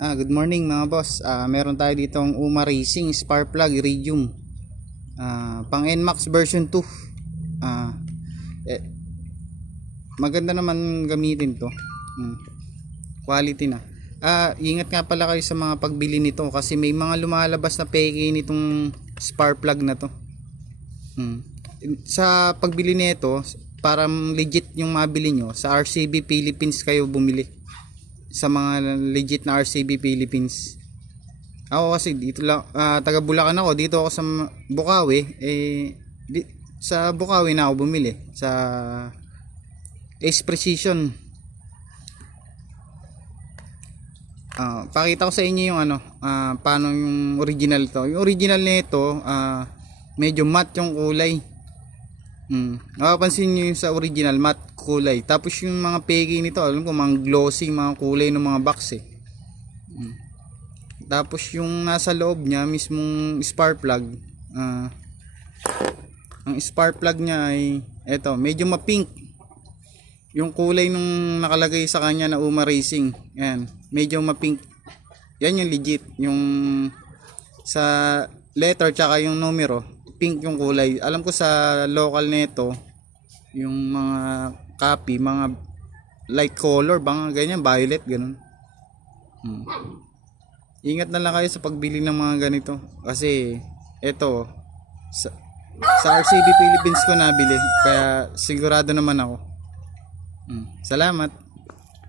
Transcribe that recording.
Good morning mga boss. Meron tayo ditong Uma Racing Spark Plug Iridium. Pang NMAX version 2. Ah, eh, Maganda naman gamitin 'to. Quality na. Ingat nga pala kayo sa mga pagbili nito kasi may mga lumalabas na peke nitong spark plug na 'to. Sa pagbili nito, para legit yung mabili nyo, sa RCB Philippines kayo bumili. Sa mga legit na RCB Philippines. Ako kasi dito lang, taga Bulacan ako, dito ako sa Bukawi, sa Bukawi na ako bumili sa Ace Precision. Pakita ko sa inyo yung paano yung original to. Yung original nito, medyo matte yung kulay. Napapansin nyo yung sa original matte kulay. Tapos yung mga peke nito, alam ko mga glossy mga kulay ng mga box eh. Tapos yung nasa loob niya mismong spark plug, ang spark plug niya ay eto, medyo ma-pink. Yung kulay nung nakalagay sa kanya na Uma Racing. Yan, medyo ma-pink. Yan yung legit. Yung sa letter tsaka yung numero, pink yung kulay. Alam ko sa local nito, yung mga copy, mga light color, bang ganyan, violet, ganun. Ingat na lang kayo sa pagbili ng mga ganito. Kasi, eto, sa RCB Philippines ko nabili. Kaya, sigurado naman ako. Salamat.